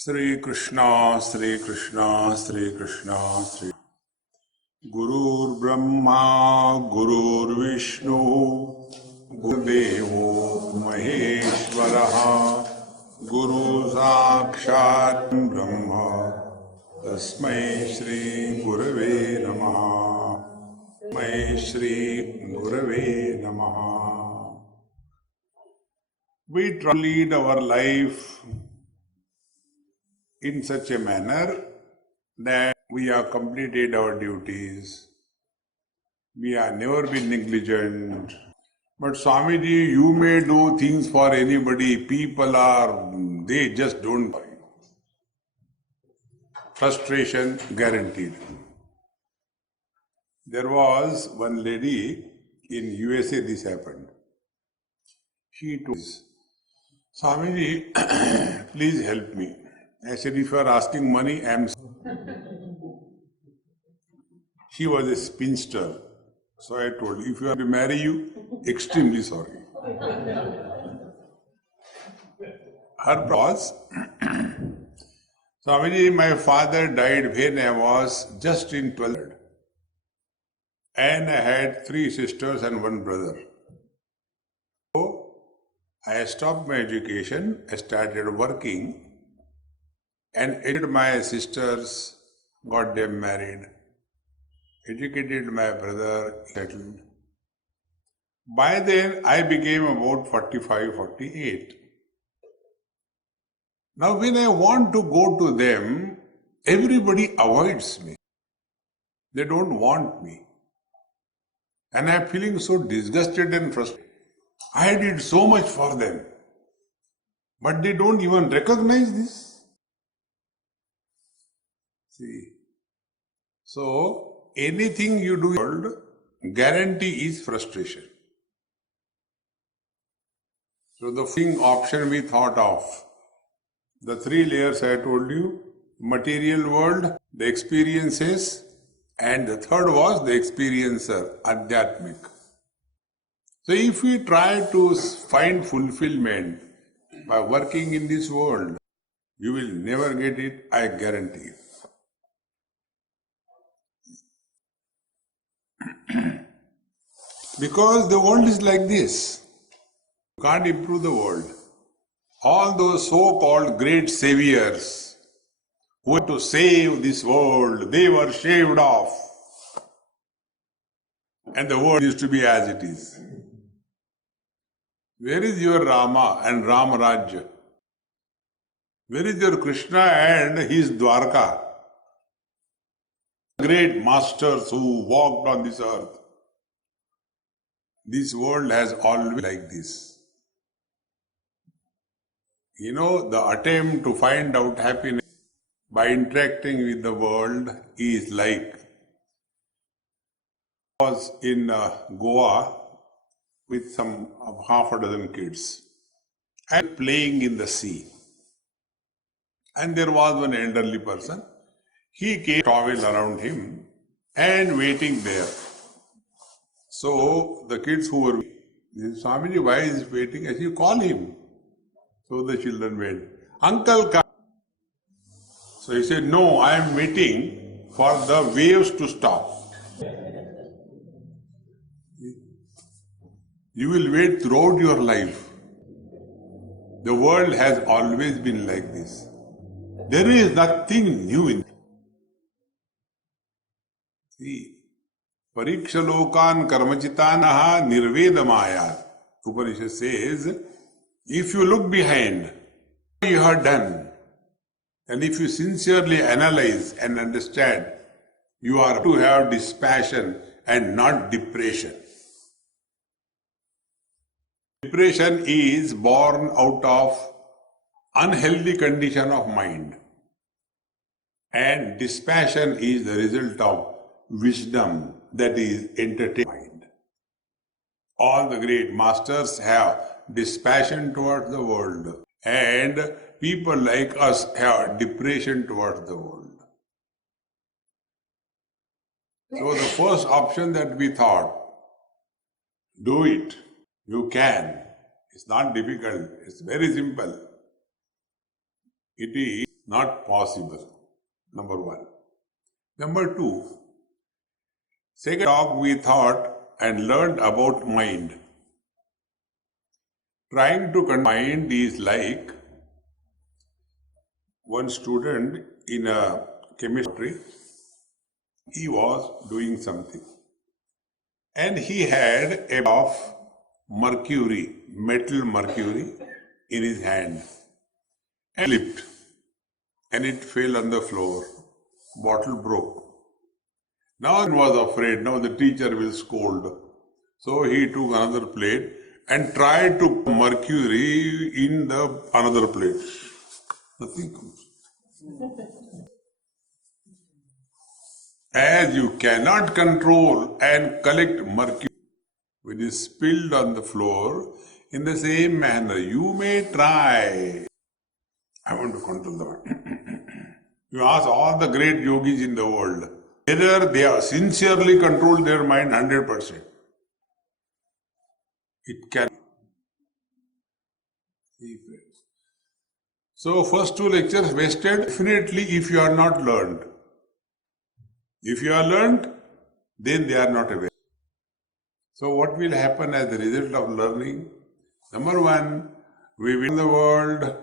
Sri Krishna, Sri Krishna, Sri Krishna, Sri Gurur Brahma, Gurur Vishnu, Gurudevo Maheshwaraha, Guru Sakshat Brahma, Tasmai Shri Gurave Namaha, Tasmai Shri Gurave Namaha. We try to lead our life in such a manner that we have completed our duties. We have never been negligent. But Swamiji, you may do things for anybody. They just don't for you. Frustration guaranteed. There was one lady in USA, this happened. She told us, Swamiji, please help me. I said, if you are asking money, She was a spinster. So I told her, if you want to marry you, extremely sorry. Her was, Swamiji, my father died when I was just in 12th. And I had 3 sisters and 1 brother. So I stopped my education, I started working, and my sisters, got them married, educated my brother, settled. By then, I became about 45, 48. Now, when I want to go to them, everybody avoids me. They don't want me. And I'm feeling so disgusted and frustrated. I did so much for them, but they don't even recognize this. See, so anything you do in the world, guarantee is frustration. So the thing option we thought of, the 3 layers I told you, material world, the experiences, and the third was the experiencer, Adhyatmic. So if we try to find fulfillment by working in this world, you will never get it, I guarantee you. Because the world is like this. You can't improve the world. All those so-called great saviors who were to save this world, they were shaved off. And the world used to be as it is. Where is your Rama and Ramarajya? Where is your Krishna and his Dwarka? Great masters who walked on this earth. This world has always been like this. You know, the attempt to find out happiness by interacting with the world is like I was in Goa with some half a dozen kids and playing in the sea. And there was one elderly person. He came towel around him and waiting there. So the kids who were, Swamiji, why is he waiting? I said, you call him. So the children went, Uncle, come. So he said, no, I am waiting for the waves to stop. You will wait throughout your life. The world has always been like this. There is nothing new in it. See, Parikshalokan karmachitanaha nirvedamayat. Upanishad says, if you look behind what you have done, and if you sincerely analyze and understand, you are to have dispassion and not depression. Depression is born out of unhealthy condition of mind, and dispassion is the result of wisdom, that is entertained mind. All the great masters have dispassion towards the world, and people like us have depression towards the world. So the first option that we thought, do it. You can. It's not difficult. It's very simple. It is not possible. Number one. Number two, second talk we thought and learned about mind. Trying to control mind is like one student in a chemistry, he was doing something and he had a of mercury, metal mercury in his hand and slipped and it fell on the floor. Bottle broke. Now he was afraid, now the teacher will scold. So he took another plate and tried to put mercury in the another plate. Nothing comes. As you cannot control and collect mercury when it is spilled on the floor, in the same manner you may try. I want to control the mind. You ask all the great yogis in the world, whether they have sincerely controlled their mind 100%. It can. So first two lectures wasted, definitely if you are not learned. If you are learned, then they are not aware. So what will happen as the result of learning? Number one, we will in the world.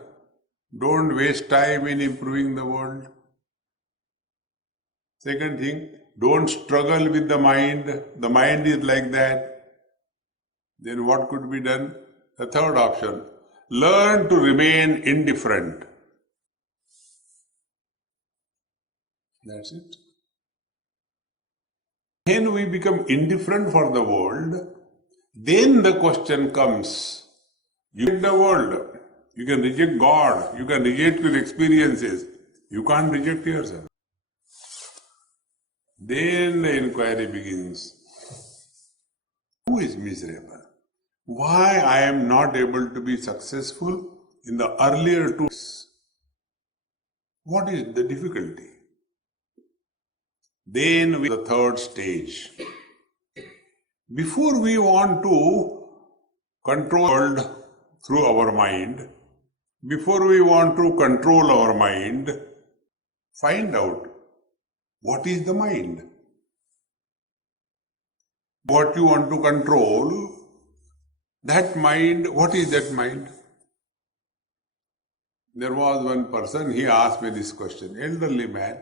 Don't waste time in improving the world. Second thing, don't struggle with the mind. The mind is like that. Then what could be done? The third option, learn to remain indifferent. That's it. When we become indifferent for the world, then the question comes, you reject the world, you can reject God, you can reject your experiences, you can't reject yourself. Then the inquiry begins. Who is miserable? Why I am not able to be successful in the earlier two? What is the difficulty? Then the third stage. Before we want to control the world through our mind, before we want to control our mind, find out what is the mind. What you want to control, that mind, what is that mind? There was one person, he asked me this question, elderly man.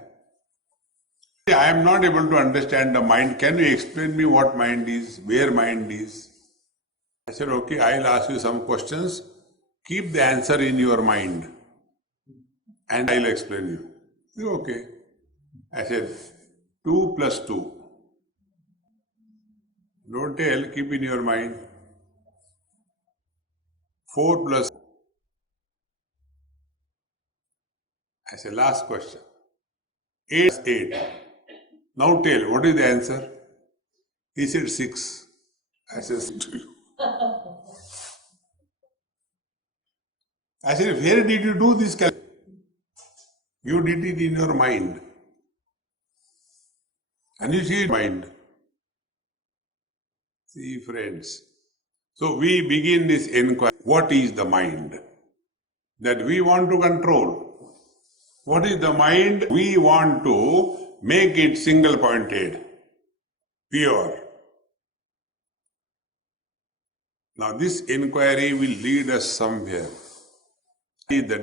I am not able to understand the mind. Can you explain me what mind is, where mind is? I said, okay, I'll ask you some questions. Keep the answer in your mind and I'll explain you. He said, okay. I said, 2 plus 2. Don't tell, keep in your mind. 4 plus. I said, last question. 8 plus 8. Now tell, what is the answer? He said 6. I said, to you. I said, where did you do this calculation? You did it in your mind. And you see mind. See, friends. So we begin this inquiry. What is the mind that we want to control? What is the mind we want to make it single-pointed, pure? Now this inquiry will lead us somewhere. It is the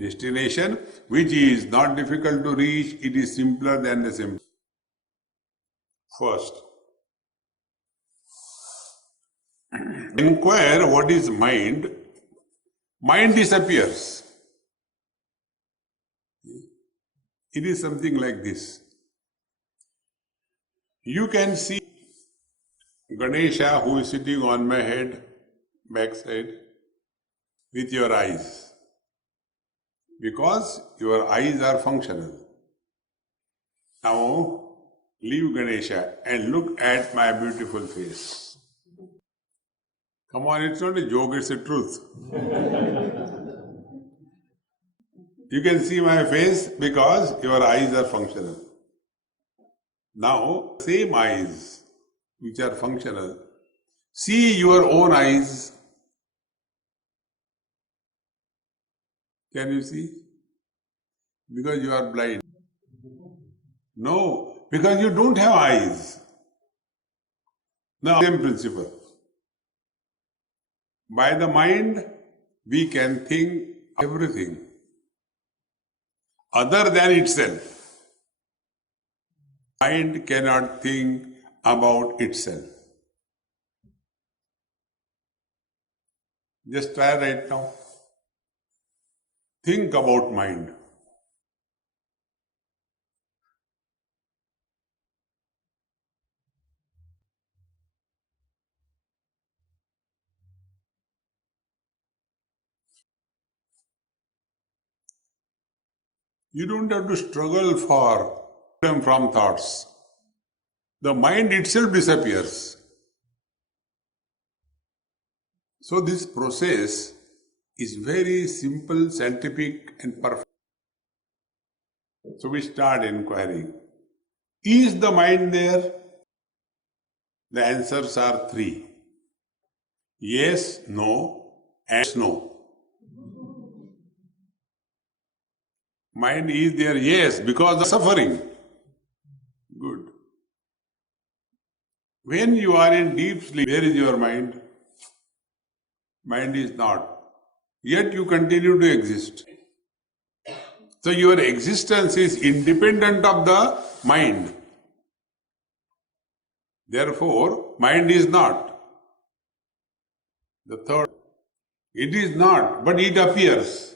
destination which is not difficult to reach, it is simpler than the simple. First, inquire what is mind. Mind disappears. It is something like this. You can see Ganesha who is sitting on my head, backside, with your eyes. Because your eyes are functional. Now, leave Ganesha and look at my beautiful face. Come on, it's not a joke, it's a truth. You can see my face because your eyes are functional. Now, same eyes which are functional, see your own eyes. Can you see? Because you are blind. No, because you don't have eyes. Now, same principle. By the mind, we can think everything other than itself. Mind cannot think about itself. Just try right now. Think about mind. You don't have to struggle for freedom from thoughts. The mind itself disappears. So this process is very simple, scientific and perfect. So we start inquiring. Is the mind there? The answers are three. Yes, no, and no. Mind is there, yes, because of suffering. Good. When you are in deep sleep, where is your mind? Mind is not. Yet you continue to exist. So your existence is independent of the mind. Therefore, mind is not. The third, it is not, but it appears.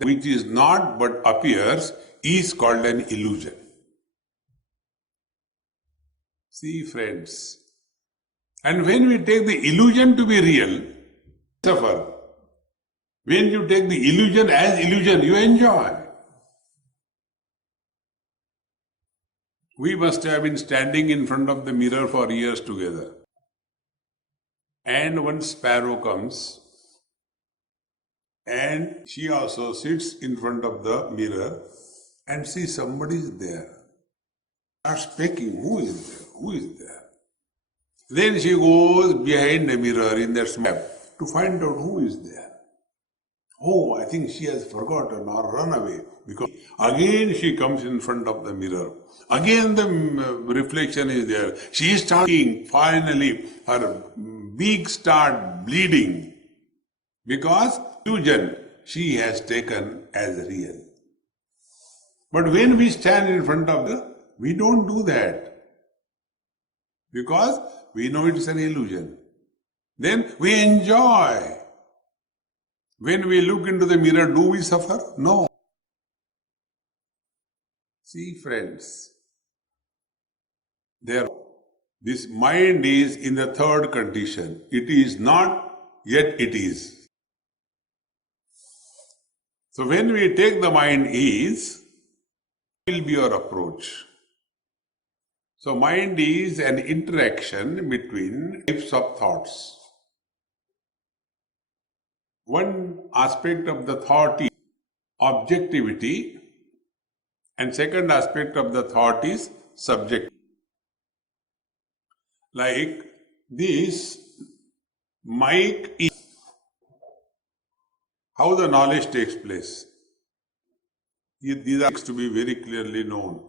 Which is not but appears is called an illusion. See, friends, and when we take the illusion to be real, suffer. When you take the illusion as illusion, you enjoy. We must have been standing in front of the mirror for years together. And one sparrow comes and she also sits in front of the mirror and sees somebody is there. Starts speaking, who is there? Who is there? Then she goes behind the mirror in that map to find out who is there. Oh, I think she has forgotten or run away. Because again she comes in front of the mirror. Again the reflection is there. She is starting, finally her beak start bleeding. Because illusion she has taken as real. But when we stand in front of her, we don't do that. Because we know it's an illusion. Then we enjoy. When we look into the mirror, do we suffer? No. See, friends, this mind is in the third condition. It is not, yet it is. So when we take the mind is, will be your approach. So mind is an interaction between types of thoughts. One aspect of the thought is objectivity, and second aspect of the thought is subjectivity. Like this mic is how the knowledge takes place. These are to be very clearly known.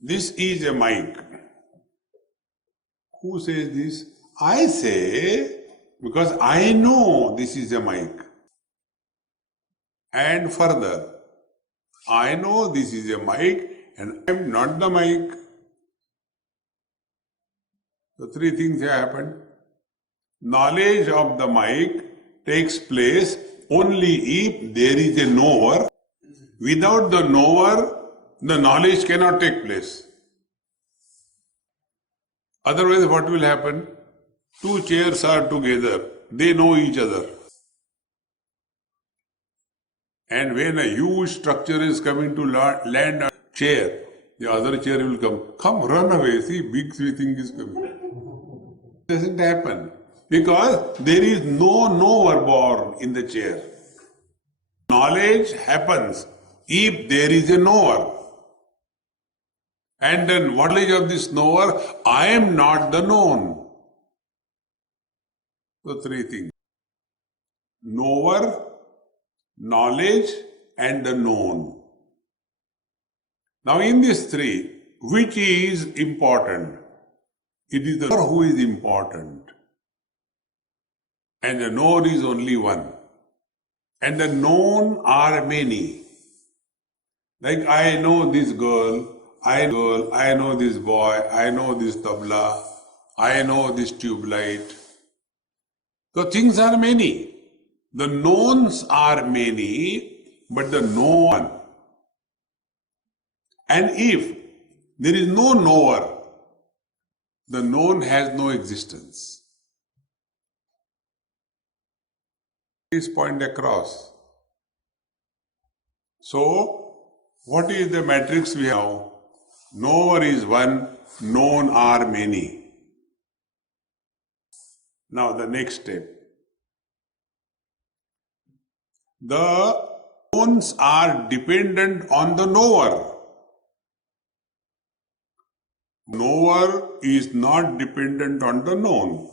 This is a mic. Who says this? I say, because I know this is a mic. And further, I know this is a mic and I am not the mic. So three things have happened. Knowledge of the mic takes place only if there is a knower. Without the knower, the knowledge cannot take place. Otherwise, what will happen? Two chairs are together, they know each other. And when a huge structure is coming to land a chair, the other chair will come, run away, see, big thing is coming. It doesn't happen because there is no knower born in the chair. Knowledge happens if there is a knower. And then what knowledge of this knower? I am not the known. So three things. Knower, knowledge, and the known. Now in these three, which is important? It is the knower who is important. And the knower is only one. And the known are many. Like I know this girl, I know this boy, I know this tabla, I know this tube light. So things are many. The knowns are many, but the known one. And if there is no knower, the known has no existence. This point across. So, what is the matrix we have? Knower is one, known are many. Now the next step. The knowns are dependent on the knower. Knower is not dependent on the known.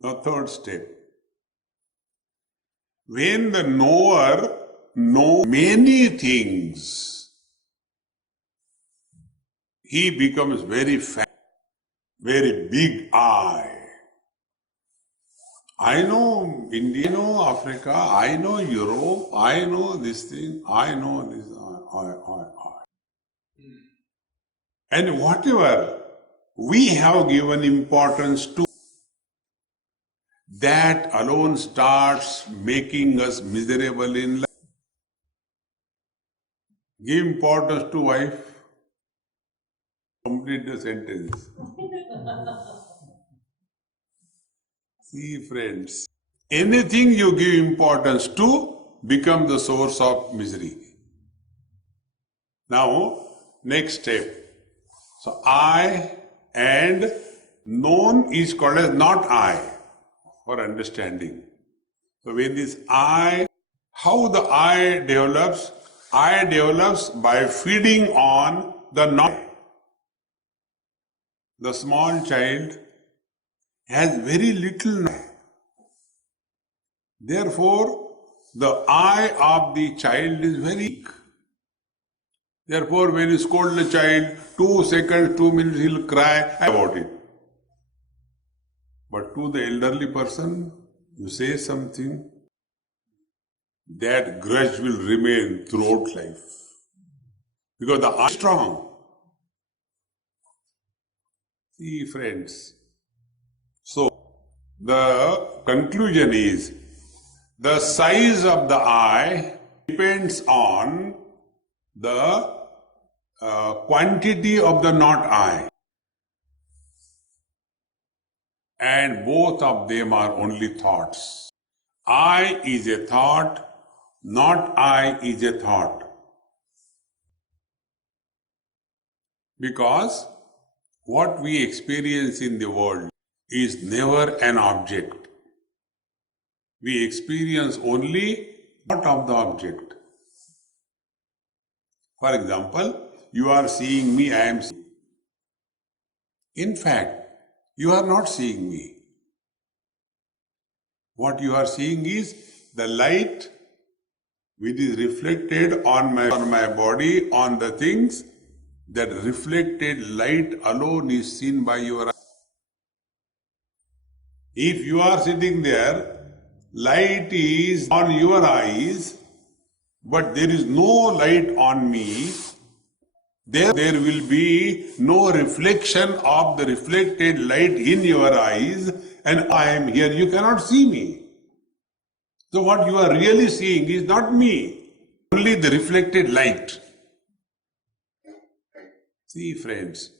The third step. When the knower knows many things, he becomes very fat, very big I. I know India, I know Africa, I know Europe, I know this thing, I know this, I. And whatever we have given importance to, that alone starts making us miserable in life. Give importance to wife. Complete the sentence. See, friends, anything you give importance to becomes the source of misery. Now, next step. So, I and known is called as not I for understanding. So, when this I, how the I develops by feeding on the not. The small child has very little knowledge. Therefore, the I of the child is very weak. Therefore, when you scold the child, 2 seconds, 2 minutes, he'll cry about it. But to the elderly person, you say something, that grudge will remain throughout life. Because the I is strong. See, friends. So, the conclusion is, the size of the I depends on the quantity of the not I. And both of them are only thoughts. I is a thought, not I is a thought. Because what we experience in the world is never an object. We experience only thought of the object. For example, you are seeing me, I am seeing. In fact, you are not seeing me. What you are seeing is the light which is reflected on my body, on the things. That reflected light alone is seen by your eyes. If you are sitting there, light is on your eyes, but there is no light on me, there will be no reflection of the reflected light in your eyes, and I am here, you cannot see me. So what you are really seeing is not me, only the reflected light. See, friends,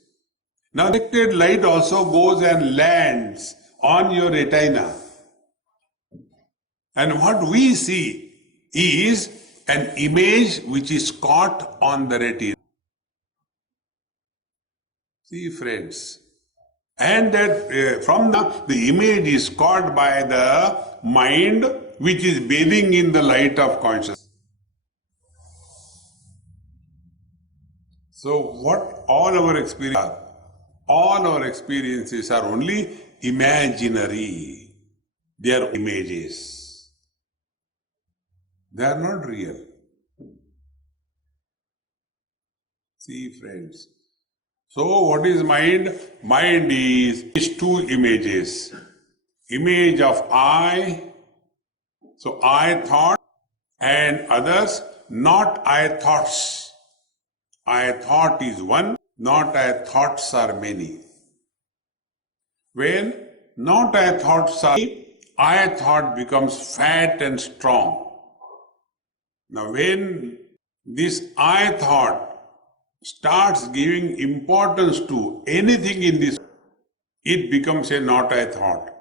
now reflected light also goes and lands on your retina. And what we see is an image which is caught on the retina. See, friends, and that from the image is caught by the mind which is bathing in the light of consciousness. So what all our experiences are only imaginary. They are images. They are not real. See, friends. So what is mind? Mind is two images. Image of I, so I thought, and others, not I thoughts. I thought is one, not I thoughts are many. When not I thoughts are many, I thought becomes fat and strong. Now when this I thought starts giving importance to anything in this, it becomes a not I thought.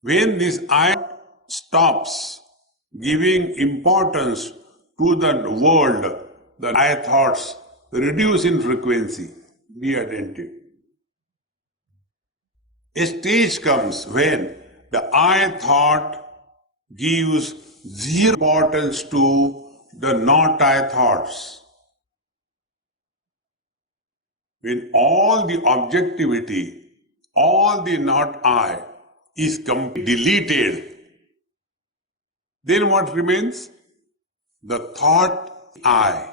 When this I stops giving importance to the world, the I thoughts reduce in frequency. Be attentive. A stage comes when the I thought gives zero importance to the not I thoughts. When all the objectivity, all the not I is completely deleted, then what remains? The thought I.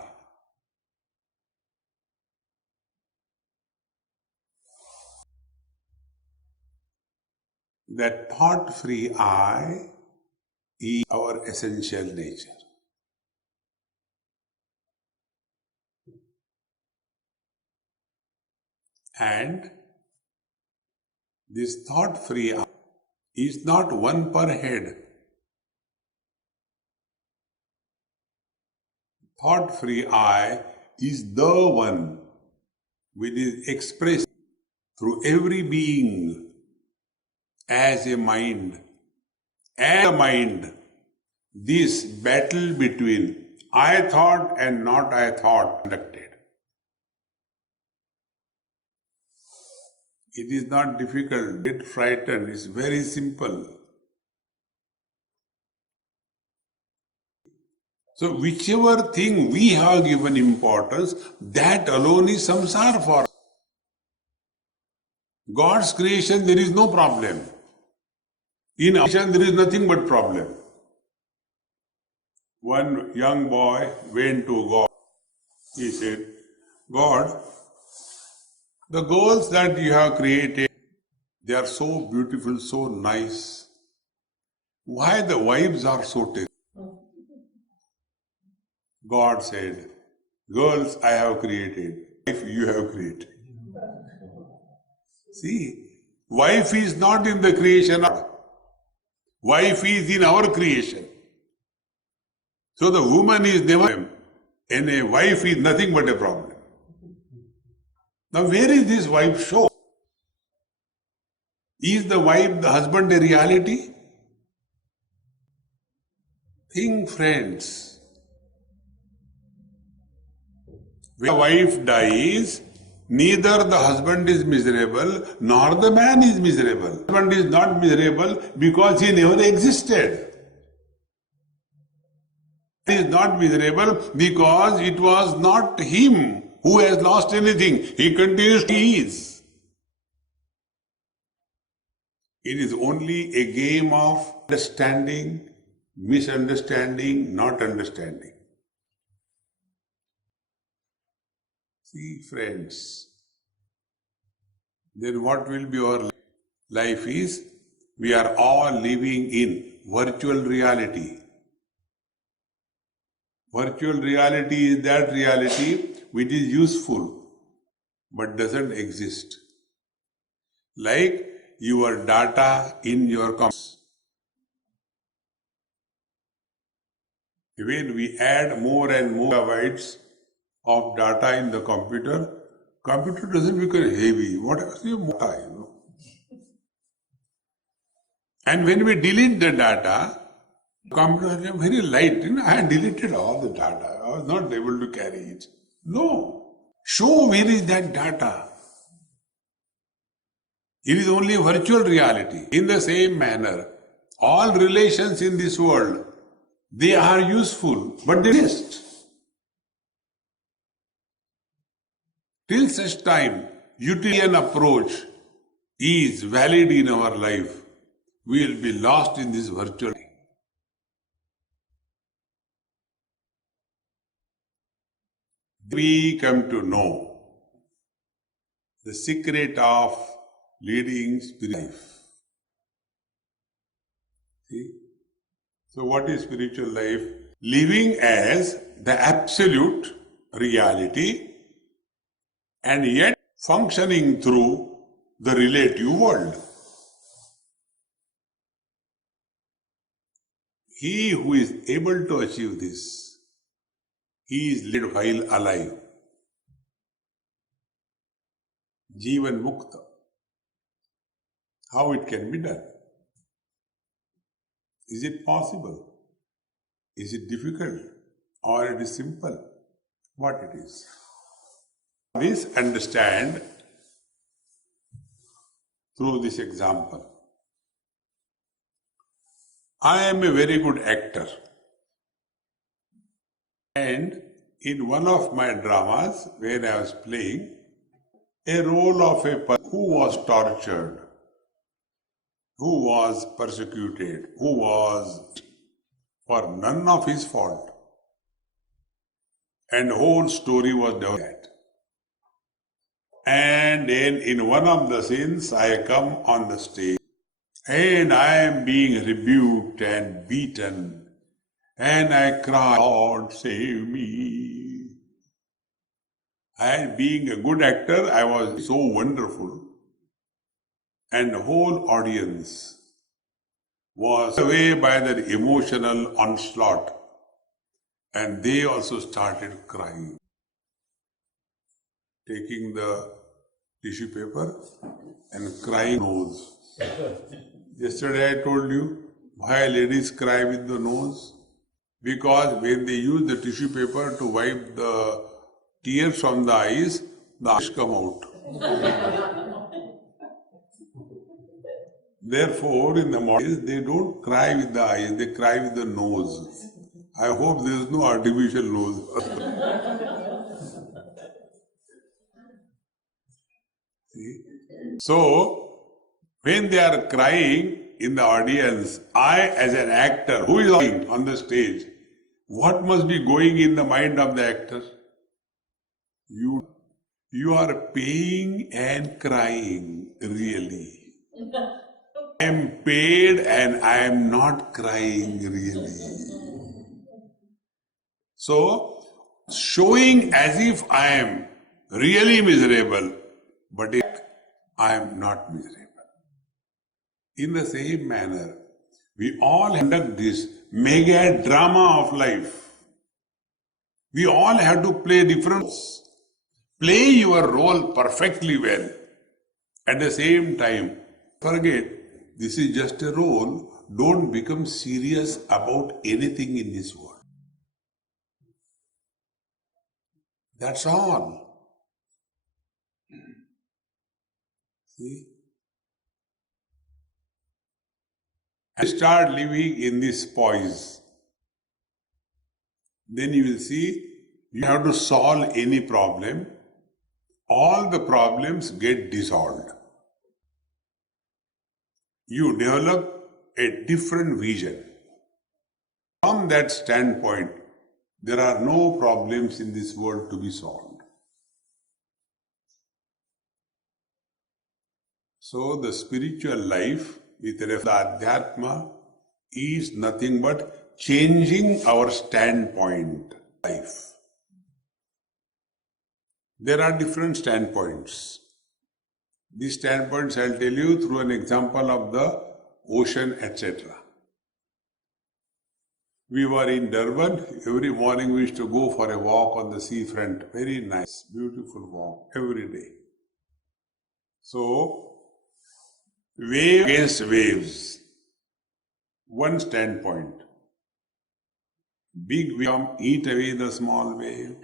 That thought-free I is our essential nature. And this thought-free I is not one per head. Thought-free I is the one which is expressed through every being as a mind. As a mind, this battle between I thought and not I thought conducted. It is not difficult, get frightened, it's very simple. So whichever thing we have given importance, that alone is samsara for us. God's creation, there is no problem. In creation, there is nothing but problem. One young boy went to God. He said, God, the girls that you have created, they are so beautiful, so nice. Why the wives are so terrible? God said, girls I have created, wife you have created. See, wife is not in the creation. Wife is in our creation. So the woman is never, and a wife is nothing but a problem. Now where is this wife show? Is the wife, the husband a reality? Think, friends. When a wife dies, neither the husband is miserable, nor the man is miserable. The husband is not miserable because he never existed. He is not miserable because it was not him who has lost anything. He continues to is. It is only a game of understanding, misunderstanding, not understanding. See, friends, then what will be our life? Life is, we are all living in virtual reality. Virtual reality is that reality which is useful but doesn't exist. Like your data in your computer. When we add more and more bytes of data in the computer doesn't become heavy. What is your data, you know? And when we delete the data, computer is very light. You know, I had deleted all the data. I was not able to carry it. No. Show where is that data. It is only virtual reality. In the same manner, all relations in this world, they are useful, but they exist. Till such time, utilitarian approach is valid in our life, we will be lost in this virtual. We come to know the secret of leading spiritual life. See? So what is spiritual life? Living as the absolute reality and yet functioning through the relative world. He who is able to achieve this, he is led while alive. Jivan Mukta. How it can be done? Is it possible? Is it difficult? Or it is simple? What it is? Please understand through this example. I am a very good actor. And in one of my dramas, when I was playing a role of a person who was tortured, who was persecuted, who was for none of his fault. And the whole story was developed. And then in one of the scenes, I come on the stage and I am being rebuked and beaten. And I cry, Lord, save me. And being a good actor, I was so wonderful. And the whole audience was away by their emotional onslaught. And they also started crying. Taking the tissue paper and crying nose. Yesterday I told you why ladies cry with the nose. Because when they use the tissue paper to wipe the tears from the eyes come out. Therefore, in the morning, they don't cry with the eyes, they cry with the nose. I hope there is no artificial nose. See? So, when they are crying in the audience, I as an actor, who is crying on the stage, what must be going in the mind of the actor? You are paying and crying, really. I am paid and I am not crying, really. So, showing as if I am really miserable, but I am not miserable. In the same manner, we all conduct this mega drama of life. We all have to play different roles. Play your role perfectly well. At the same time, forget this is just a role. Don't become serious about anything in this world. That's all. See? And start living in this poise. Then you will see you have to solve any problem. All the problems get dissolved. You develop a different vision. From that standpoint, there are no problems in this world to be solved. So the spiritual life with the Adhyatma is nothing but changing our standpoint life. There are different standpoints. These standpoints I'll tell you through an example of the ocean, etc. We were in Durban. Every morning we used to go for a walk on the seafront. Very nice, beautiful walk every day. So, wave against waves. One standpoint. Big wave eat away the small wave.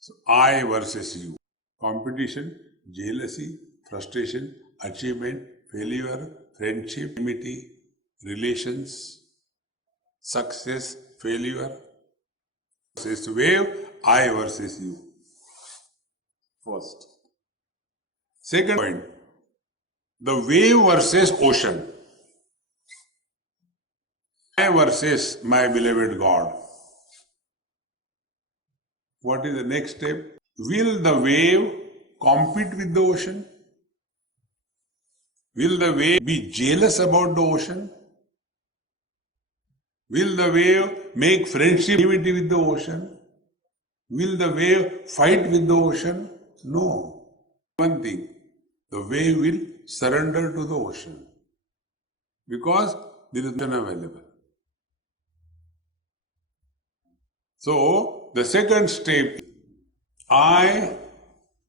So, I versus you. Competition, jealousy, frustration, achievement, failure, friendship, enmity, relations, success, failure. Versus wave, I versus you. First. Second point, the wave versus ocean. I versus my beloved God. What is the next step? Will the wave compete with the ocean? Will the wave be jealous about the ocean? Will the wave make friendship with the ocean? Will the wave fight with the ocean? No. One thing, the wave will surrender to the ocean because there is none available. So, the second step, I,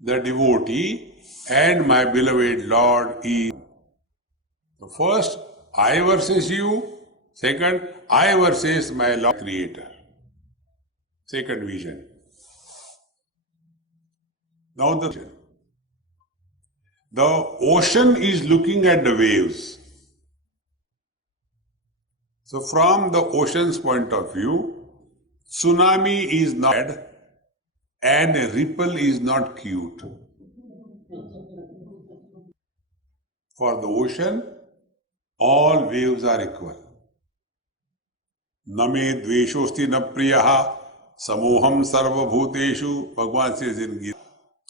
the devotee, and my beloved Lord is. So first, I versus you. Second, I versus my Lord Creator. Second vision. Now the ocean is looking at the waves. So from the ocean's point of view, tsunami is not bad and a ripple is not cute. For the ocean, all waves are equal. Name dveshosti na priyaha samoham sarva bhuteshu. Bhagavan says in Gita,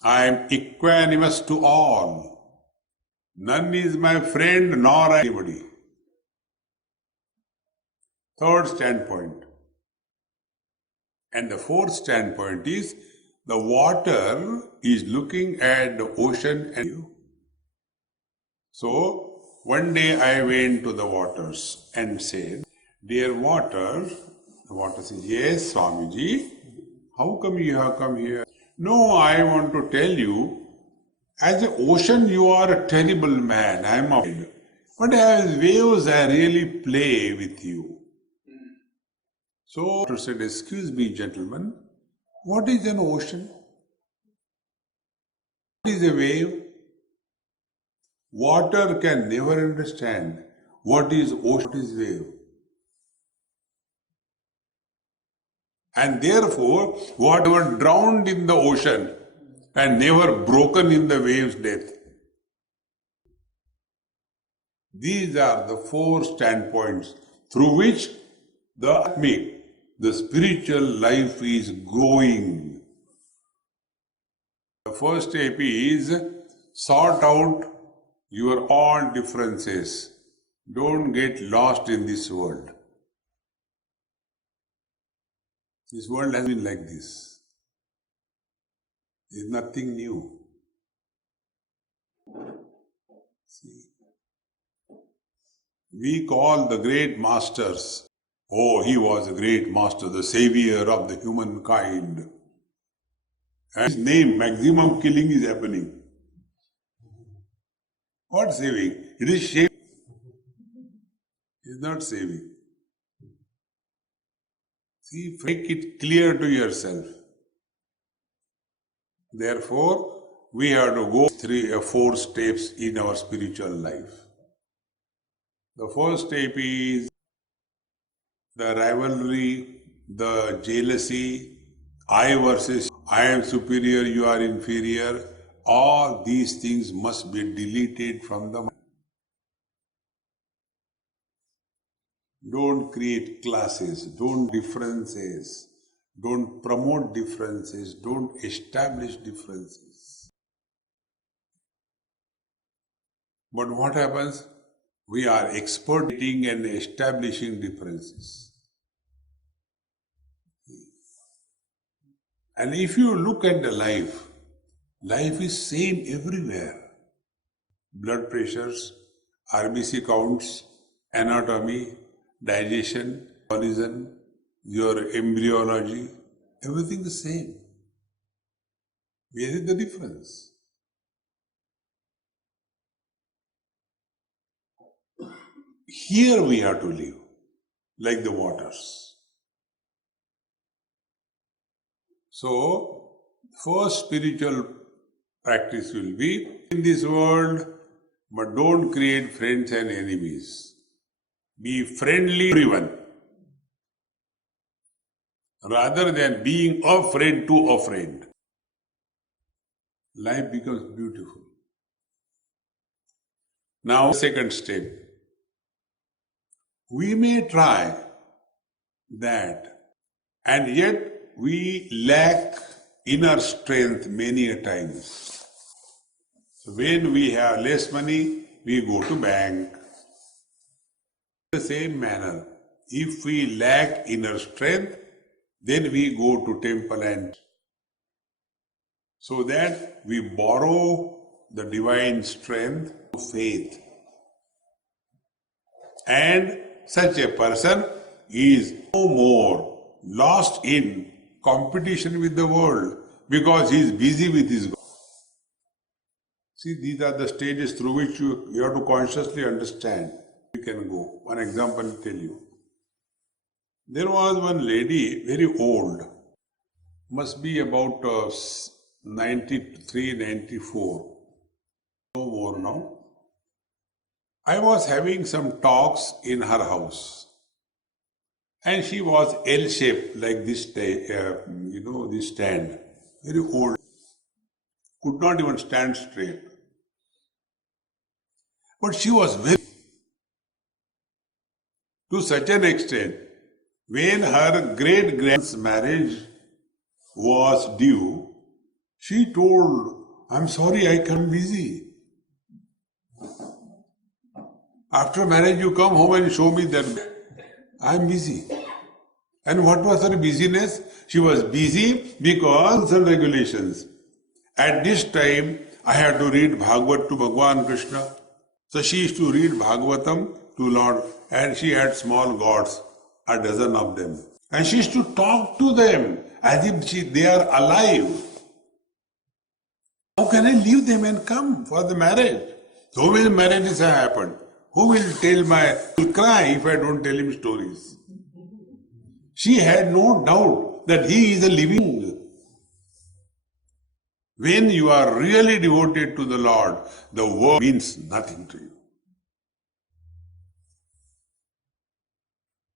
I am equanimous to all. None is my friend nor anybody. Third standpoint. And the fourth standpoint is the water is looking at the ocean and you. So one day I went to the waters and said, dear water, the water says, yes, Swamiji, how come you have come here? No, I want to tell you, as an ocean you are a terrible man, I am afraid. But as waves I really play with you. So water said, excuse me gentlemen, what is an ocean? What is a wave? Water can never understand what is ocean, what is wave. And therefore, whatever drowned in the ocean and never broken in the waves' death. These are the four standpoints through which the spiritual life is growing. The first step is sort out your all differences. Don't get lost in this world. This world has been like this. It's nothing new. See, we call the great masters, oh, he was a great master, the savior of the humankind. And his name, maximum killing is happening. What saving? It is shaming. It is not saving. See, make it clear to yourself. Therefore, we have to go 3 or 4 steps in our spiritual life. The first step is the rivalry, the jealousy, I versus I am superior, you are inferior. All these things must be deleted from the mind. Don't create classes, don't differences, don't promote differences, don't establish differences. But what happens? We are exporting and establishing differences. And if you look at the life is same everywhere. Blood pressures, RBC counts, anatomy, digestion, metabolism, your embryology, everything the same. Where is the difference? Here we have to live, like the waters. So, first spiritual practice will be in this world, but don't create friends and enemies. Be friendly to everyone, rather than being a friend to a friend. Life becomes beautiful. Now, second step. We may try that, and yet we lack inner strength many a times. So when we have less money, we go to bank. In the same manner, if we lack inner strength, then we go to temple and so that we borrow the divine strength of faith. And such a person is no more lost in competition with the world because he is busy with his God. See, these are the stages through which you have to consciously understand. You can go. One example I'll tell you. There was one lady, very old, must be about 93, 94, no more now. I was having some talks in her house. And she was L-shaped like this, this stand, very old, could not even stand straight. But she was very, to such an extent, when her great-grand's marriage was due, she told, "I'm sorry, I can't be busy. After marriage, you come home and show me that I'm busy." And what was her busyness? She was busy because of regulations. At this time, I had to read Bhagavad to Bhagwan Krishna. So she used to read Bhagavatam to Lord, and she had small gods, a dozen of them. And she used to talk to them as if they are alive. How can I leave them and come for the marriage? So many marriages have happened. Who will cry if I don't tell him stories? She had no doubt that he is a living. When you are really devoted to the Lord, the world means nothing to you.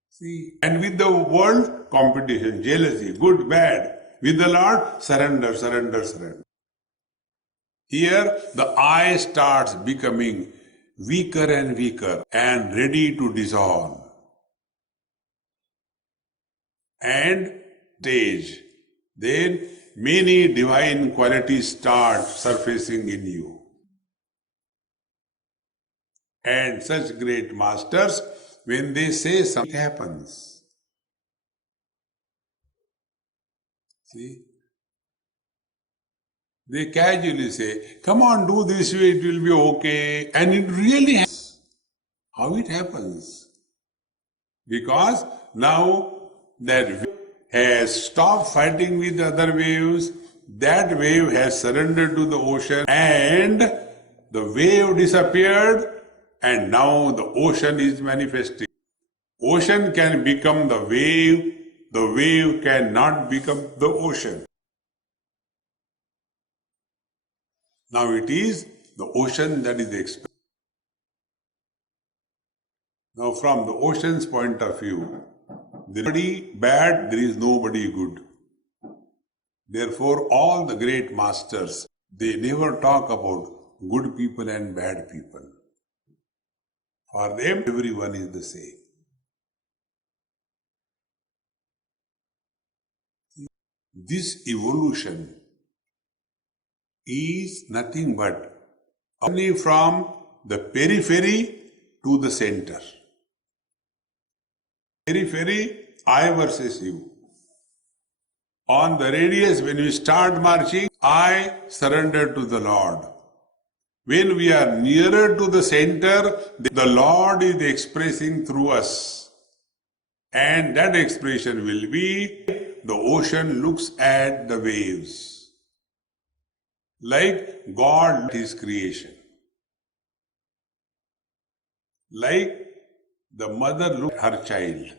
See, and with the world, competition, jealousy, good, bad. With the Lord, surrender, surrender, surrender. Here, the I starts becoming weaker and weaker and ready to dissolve. And stage, then many divine qualities start surfacing in you. And such great masters, when they say something happens. See? They casually say, "Come on, do this way, it will be okay." And it really happens. How it happens? Because now that wave has stopped fighting with the other waves, that wave has surrendered to the ocean, and the wave disappeared, and now the ocean is manifesting. Ocean can become the wave cannot become the ocean. Now it is the ocean that is the experience. Now from the ocean's point of view, there is nobody bad, there is nobody good. Therefore all the great masters, they never talk about good people and bad people. For them, everyone is the same. This evolution is nothing but only from the periphery to the center. Periphery, I versus you. On the radius, when we start marching, I surrender to the Lord. When we are nearer to the center, the Lord is expressing through us. And that expression will be, the ocean looks at the waves. Like God His creation. Like the mother looks at her child.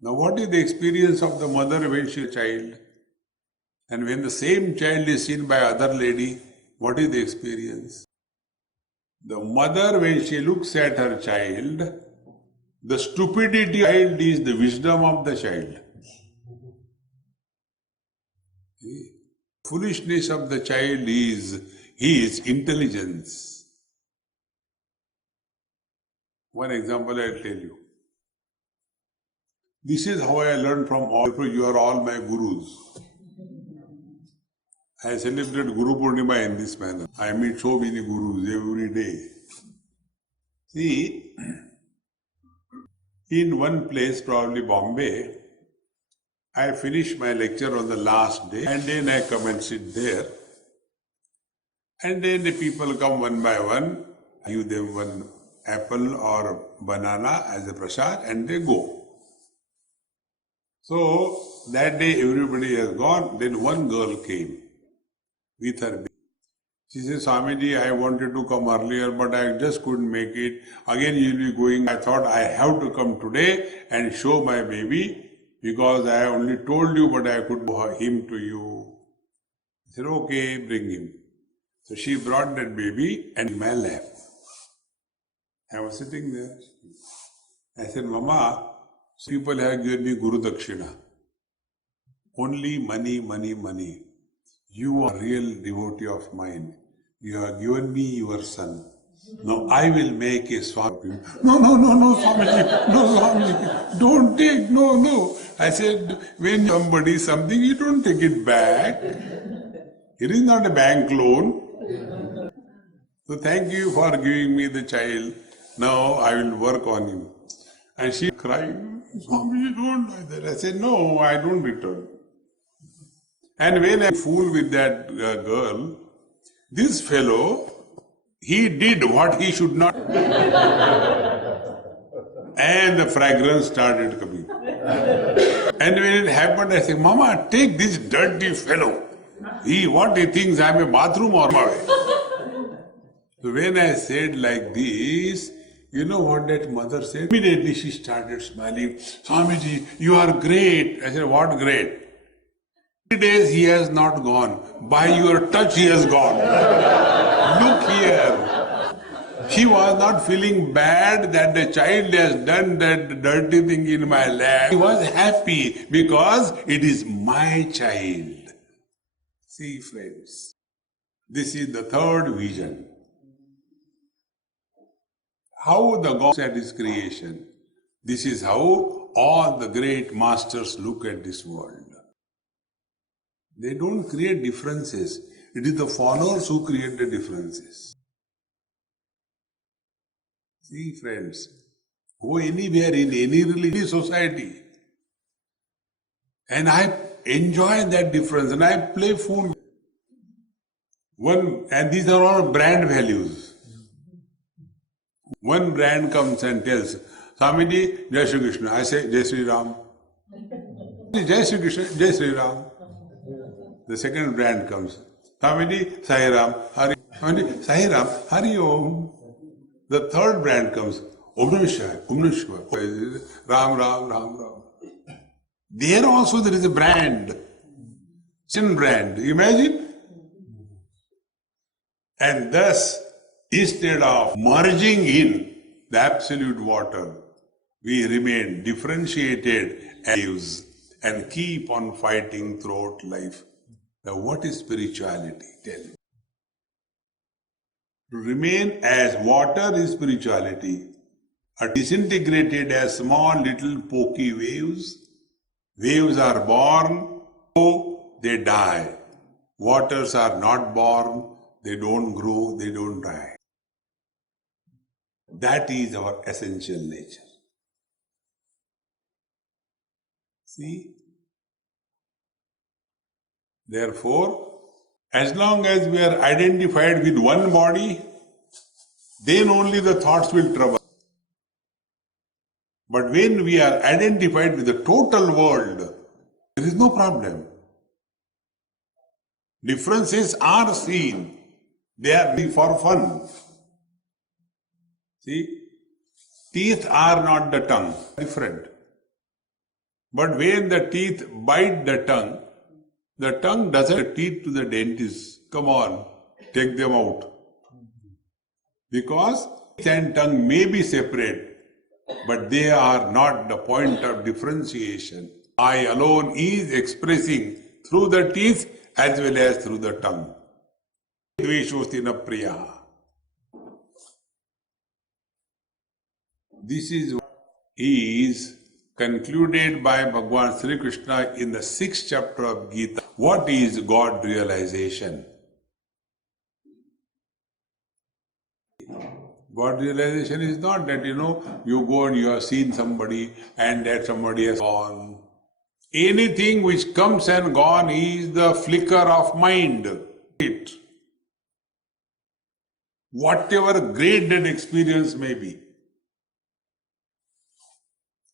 Now what is the experience of the mother when she is a child? And when the same child is seen by other lady, what is the experience? The mother, when she looks at her child, the stupidity of the child is the wisdom of the child. The foolishness of the child is his intelligence. One example I'll tell you. This is how I learned from all. You are all my gurus. I celebrate Guru Purnima in this manner. I meet so many gurus every day. See, in one place, probably Bombay, I finished my lecture on the last day and then I come and sit there. And then the people come one by one, I give them one apple or banana as a prasad and they go. So that day everybody has gone, then one girl came with her baby. She says, Swamiji, I wanted to come earlier, but I just couldn't make it. Again, you'll be going. I thought I have to come today and show my baby because I only told you, but I could show him to you. I said, okay, bring him. So she brought that baby and in my lap. I was sitting there. I said, Mama, people have given me Guru Dakshina. Only money, money, money. You are a real devotee of mine. You have given me your son. Now I will make a Swami. No, Swamiji. No, Swamiji. Don't take, no. I said, when somebody something, you don't take it back. It is not a bank loan. So thank you for giving me the child. Now I will work on him. And she cried, Swami, don't do that. I said, no, I don't return. And when I fool with that girl, this fellow, he did what he should not. And the fragrance started coming. And when it happened, I said, Mama, take this dirty fellow. What he thinks I am a bathroom or away. So when I said like this, you know what that mother said? Immediately she started smiling. Swamiji, you are great. I said, what great? 3 days he has not gone. By your touch he has gone. Look here. She was not feeling bad that the child has done that dirty thing in my lap. She was happy because it is my child. See, friends, this is the third vision. How the God at His creation. This is how all the great masters look at this world. They don't create differences. It is the followers who create the differences. See, friends, go anywhere in any religious society, and I enjoy that difference, and I play fool. And these are all brand values. One brand comes and tells, Swamiji, Jai Shri Krishna. I say, Jai Shri Ram. Jai Shri Krishna, Jai Shri Ram. The second brand comes, Swamiji, Sai Ram, Hari. Swamiji, Sai Ram, Hari Om. The third brand comes, Om Namah Shivaya, Om Namah Shivaya, Ram, Ram, Ram, Ram. There also there is a brand, sin brand. Imagine. And thus, instead of merging in the absolute water, we remain differentiated and keep on fighting throughout life. Now, what is spirituality? Tell me. To remain as water is spirituality, are disintegrated as small little pokey waves. Waves are born, so they die. Waters are not born, they don't grow, they don't die. That is our essential nature. See? Therefore, as long as we are identified with one body, then only the thoughts will trouble. But when we are identified with the total world, there is no problem. Differences are seen. They are for fun. See, teeth are not the tongue, different. But when the teeth bite the tongue doesn't teeth to the dentist. Come on, take them out. Because teeth and tongue may be separate, but they are not the point of differentiation. I alone is expressing through the teeth as well as through the tongue. Dveshostina priyaha. This is what is concluded by Bhagwan Sri Krishna in the 6th chapter of Gita. What is God realization? God realization is not that, you go and you have seen somebody and that somebody has gone. Anything which comes and gone is the flicker of mind. Whatever great that experience may be.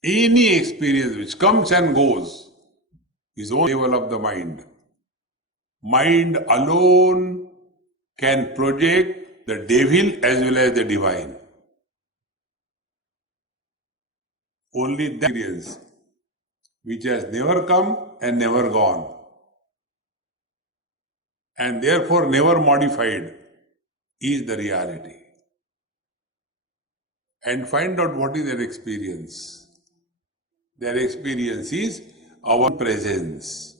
Any experience which comes and goes is only level of the mind. Mind alone can project the devil as well as the divine. Only that experience which has never come and never gone, and therefore never modified, is the reality. And find out what is that experience. That experience is our presence.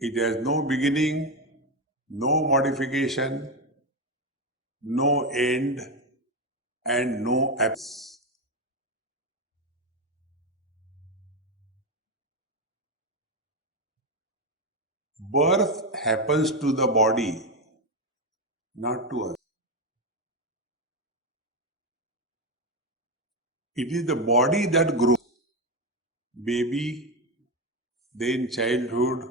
It has no beginning, no modification, no end, and no absence. Birth happens to the body, not to us. It is the body that grows. Baby, then childhood,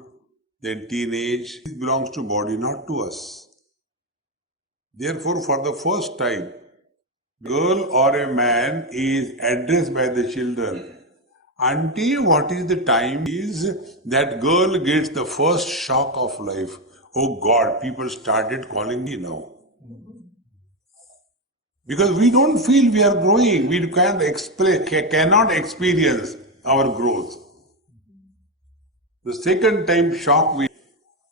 then teenage. It belongs to body, not to us. Therefore, for the first time, girl or a man is addressed by the children. Auntie, what is the time? Is that girl gets the first shock of life. Oh God, people started calling me now. Because we don't feel we are growing. We cannot experience our growth. The second time shock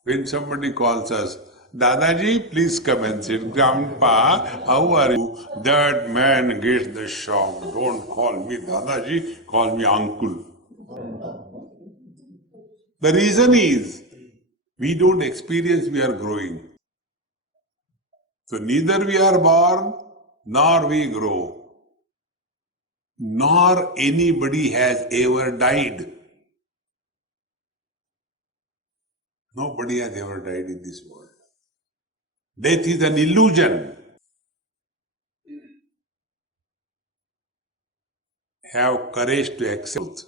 when somebody calls us, Dadaji, please come and sit. Grandpa, how are you? That man gets the shock. Don't call me Dadaji, call me uncle. The reason is, we don't experience we are growing. So neither we are born, nor we grow, nor anybody has ever died. Nobody has ever died in this world. Death is an illusion. Have courage to accept.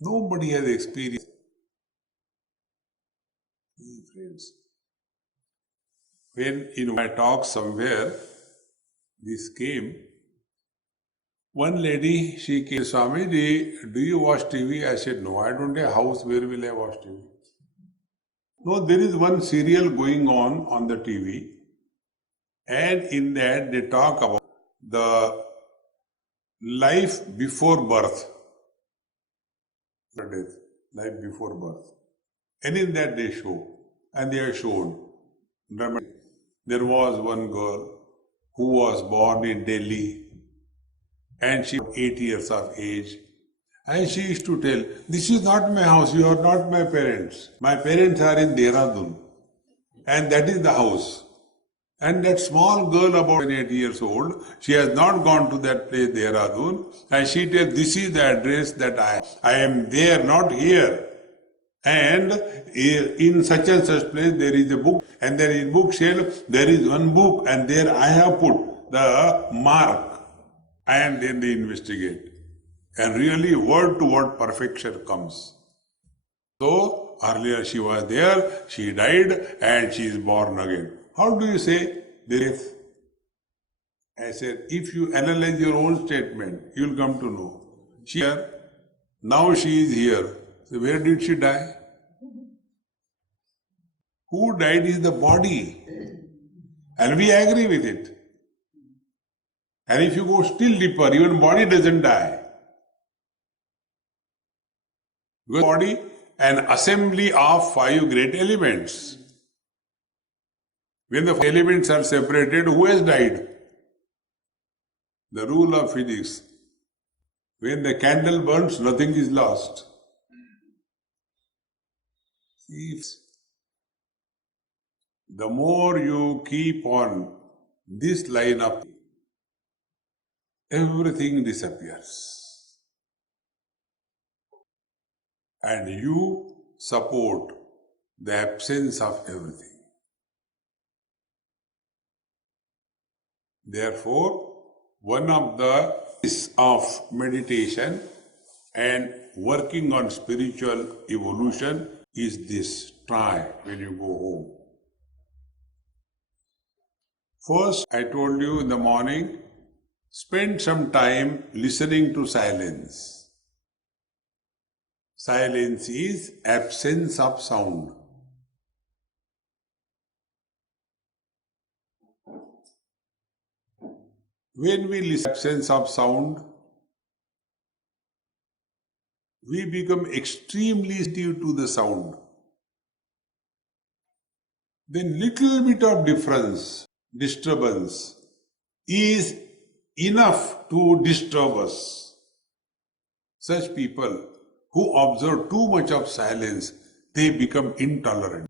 Nobody has experienced. Friends, when in my talk somewhere, this came, one lady, she came, Swami, do you watch TV? I said, no, I don't have a house, where will I watch TV? No, there is one serial going on the TV, and in that they talk about the life before birth, life before birth. And in that they show, and they are shown, there was one girl who was born in Delhi, and she was 8 years of age. And she used to tell, this is not my house, you are not my parents. My parents are in Dehradun. And that is the house. And that small girl about 8 years old, she has not gone to that place, Dehradun. And she tells, this is the address that I am there, not here. And in such and such place there is a book, and there is bookshelf, there is one book, and there I have put the mark. And then they investigate. And really word to word perfection comes. So earlier she was there, she died, and she is born again. How do you say this? I said, if you analyze your own statement, you will come to know. Now she is here. So where did she die? Who died is the body. And we agree with it. And if you go still deeper, even body doesn't die. Because body, an assembly of 5 great elements. When the elements are separated, who has died? The rule of physics. When the candle burns, nothing is lost. If the more you keep on this line of everything disappears. And you support the absence of everything. Therefore, one of the is of meditation and working on spiritual evolution is this. Try when you go home. First, I told you in the morning, spend some time listening to silence. Silence is absence of sound. When we listen to absence of sound, we become extremely sensitive to the sound. Then little bit of disturbance is enough to disturb us. Such people who observe too much of silence, they become intolerant.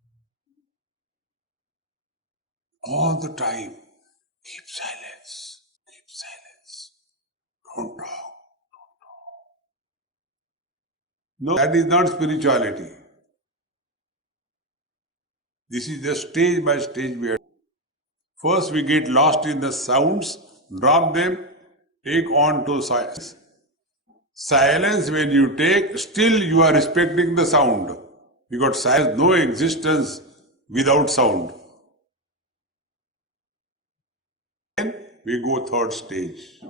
All the time, keep silence, don't talk. No, that is not spirituality. This is just stage by stage we are. First we get lost in the sounds, drop them, take on to silence. Silence when you take, still you are respecting the sound. Because silence has no existence without sound. Then we go third stage.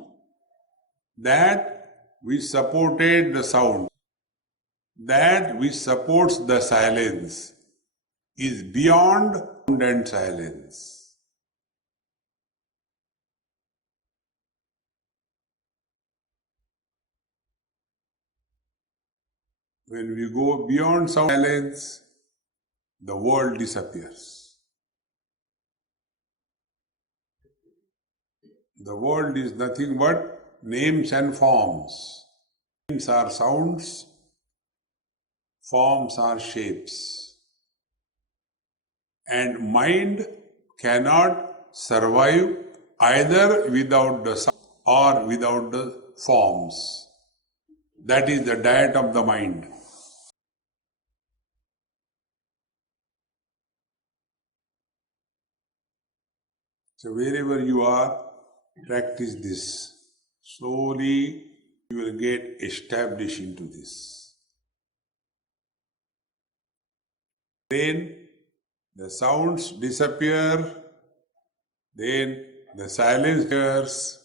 That we supported the sound. That which supports the silence is beyond sound and silence. When we go beyond sound and silence, the world disappears. The world is nothing but names and forms. Names are sounds, forms are shapes. And mind cannot survive either without the sound or without the forms. That is the diet of the mind. So wherever you are, practice this. Slowly you will get established into this. Then the sounds disappear, then the silence appears,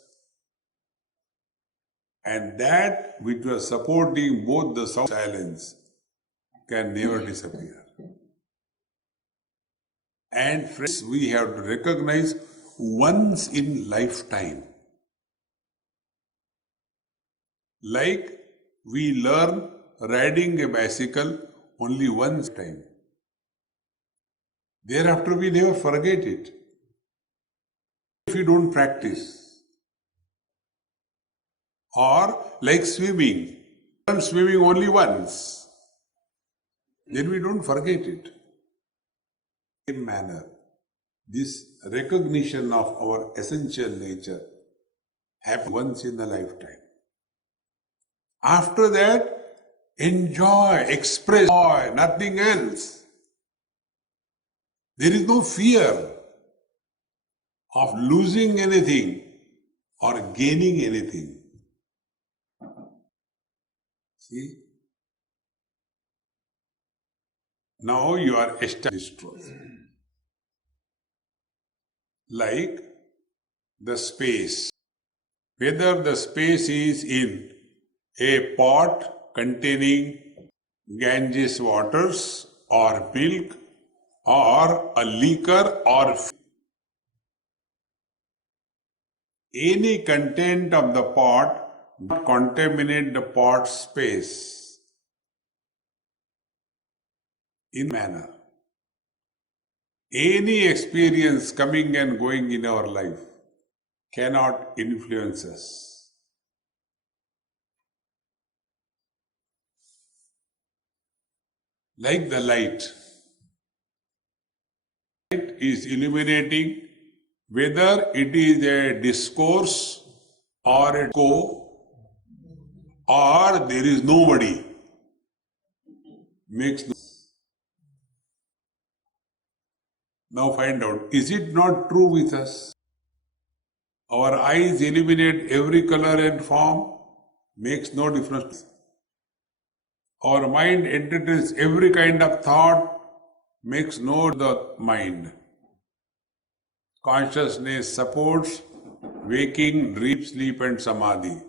and that which was supporting both the sound and silence can never disappear. And friends, we have to recognize once in lifetime. Like we learn riding a bicycle only once time. Thereafter we never forget it. If you don't practice. Or like swimming. Learn swimming only once. Then we don't forget it. In the same manner, this recognition of our essential nature happens once in a lifetime. After that, enjoy, express joy, nothing else. There is no fear of losing anything or gaining anything. See? Now you are established truth. Like the space. Whether the space is in a pot containing Ganges waters or milk or a liquor or any content of the pot not contaminate the pot space in manner. Any experience coming and going in our life cannot influence us. Like the light. Light is illuminating Whether it is a discourse or a co or there is nobody, makes no. Now find out, is it not true with us? Our eyes illuminate every color and form, makes no difference. Our mind entertains every kind of thought, makes no the mind. Consciousness supports waking, dream, sleep and samadhi,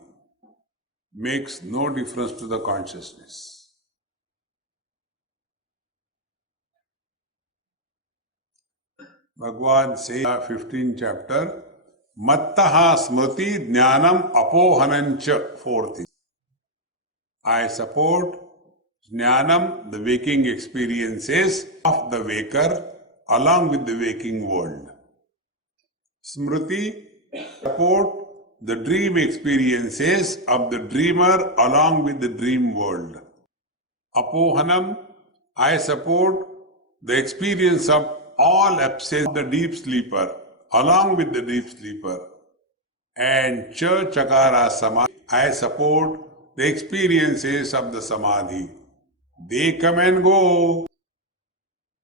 makes no difference to the consciousness. Bhagavan says, 15th chapter, Mattaha smriti jnanam apohanancha, fourth. I support jnanam, the waking experiences of the waker along with the waking world. Smriti, support the dream experiences of the dreamer along with the dream world. Apohanam, I support the experience of all absence of the deep sleeper along with the deep sleeper. And cha chakara samadhi, I support the experiences of the samadhi. They come and go,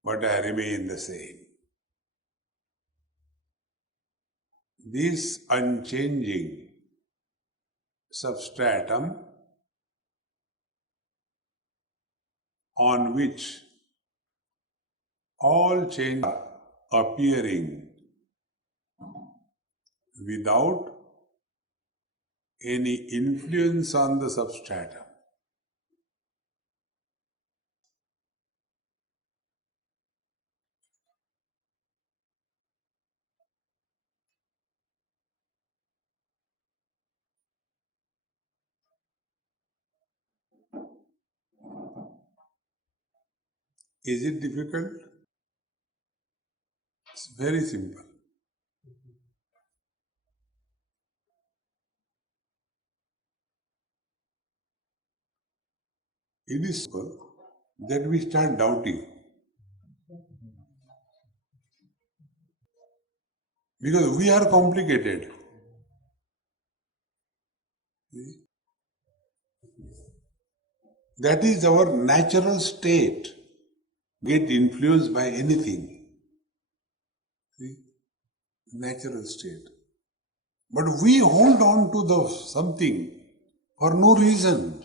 but I remain the same. This unchanging substratum on which all changes are appearing without any influence on the substratum. Is it difficult? It's very simple. It is simple that we start doubting. Because we are complicated. That is our natural state. Get influenced by anything. See? Natural state. But we hold on to the something for no reason.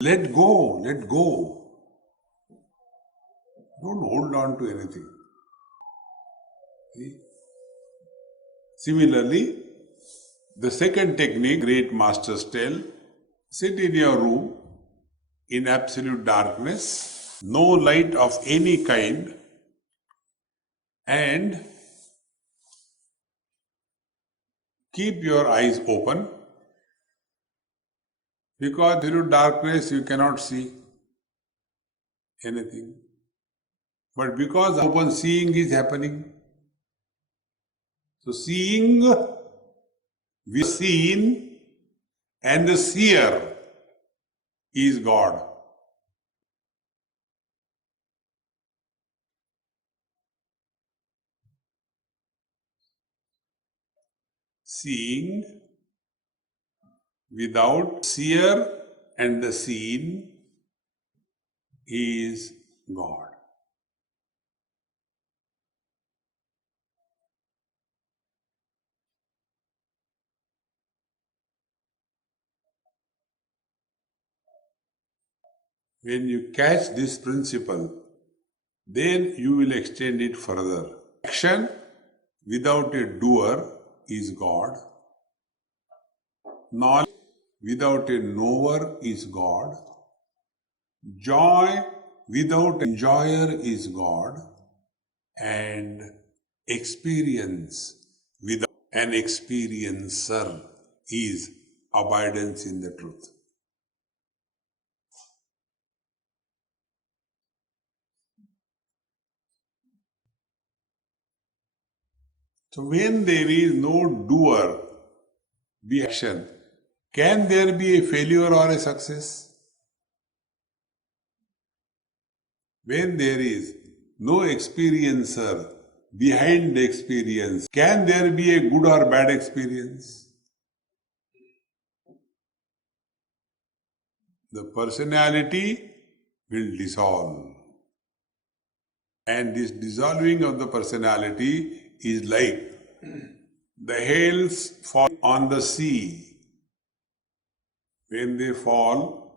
Let go, let go. Don't hold on to anything. See? Similarly, the second technique, great masters tell, sit in your room in absolute darkness, no light of any kind, and keep your eyes open, because in darkness you cannot see anything. But because open seeing is happening, so seeing, we seen, and the seer is God. Seeing without seer and the seen is God. When you catch this principle, then you will extend it further. Action without a doer is God. Knowledge without a knower is God. Joy without enjoyer is God. And experience without an experiencer is abidance in the truth. So when there is no doer, be action, can there be a failure or a success? When there is no experiencer, behind the experience. Can there be a good or bad experience? The personality will dissolve. And this dissolving of the personality is like the hails fall on the sea. When they fall,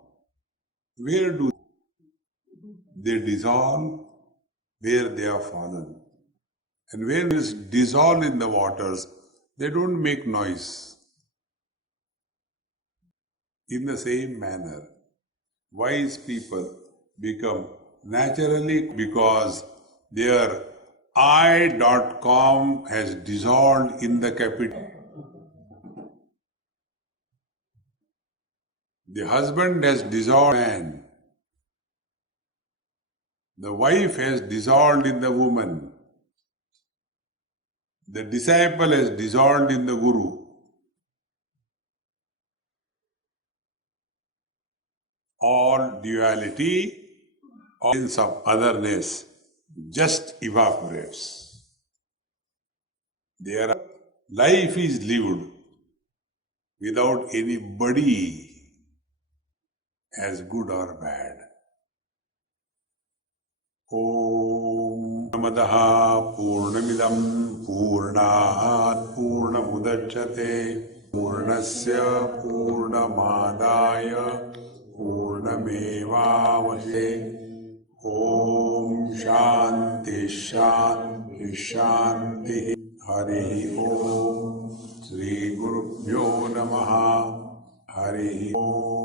where do they dissolve? Where they have fallen. And when it is dissolved in the waters, they don't make noise. In the same manner, wise people become naturally because their I.com has dissolved in the capital. The husband has dissolved in man. The wife has dissolved in the woman. The disciple has dissolved in the guru. All duality, all sense of otherness just evaporates. Their life is lived without anybody as good or bad. Om Namadaha Purnamidam Purnat Purnamudachyate Purnasya Purnamadaya Purnamevavashe. Om Shanti Shanti Shanti. Hari Om. Shri Gurubhyo Namaha. Hari Om.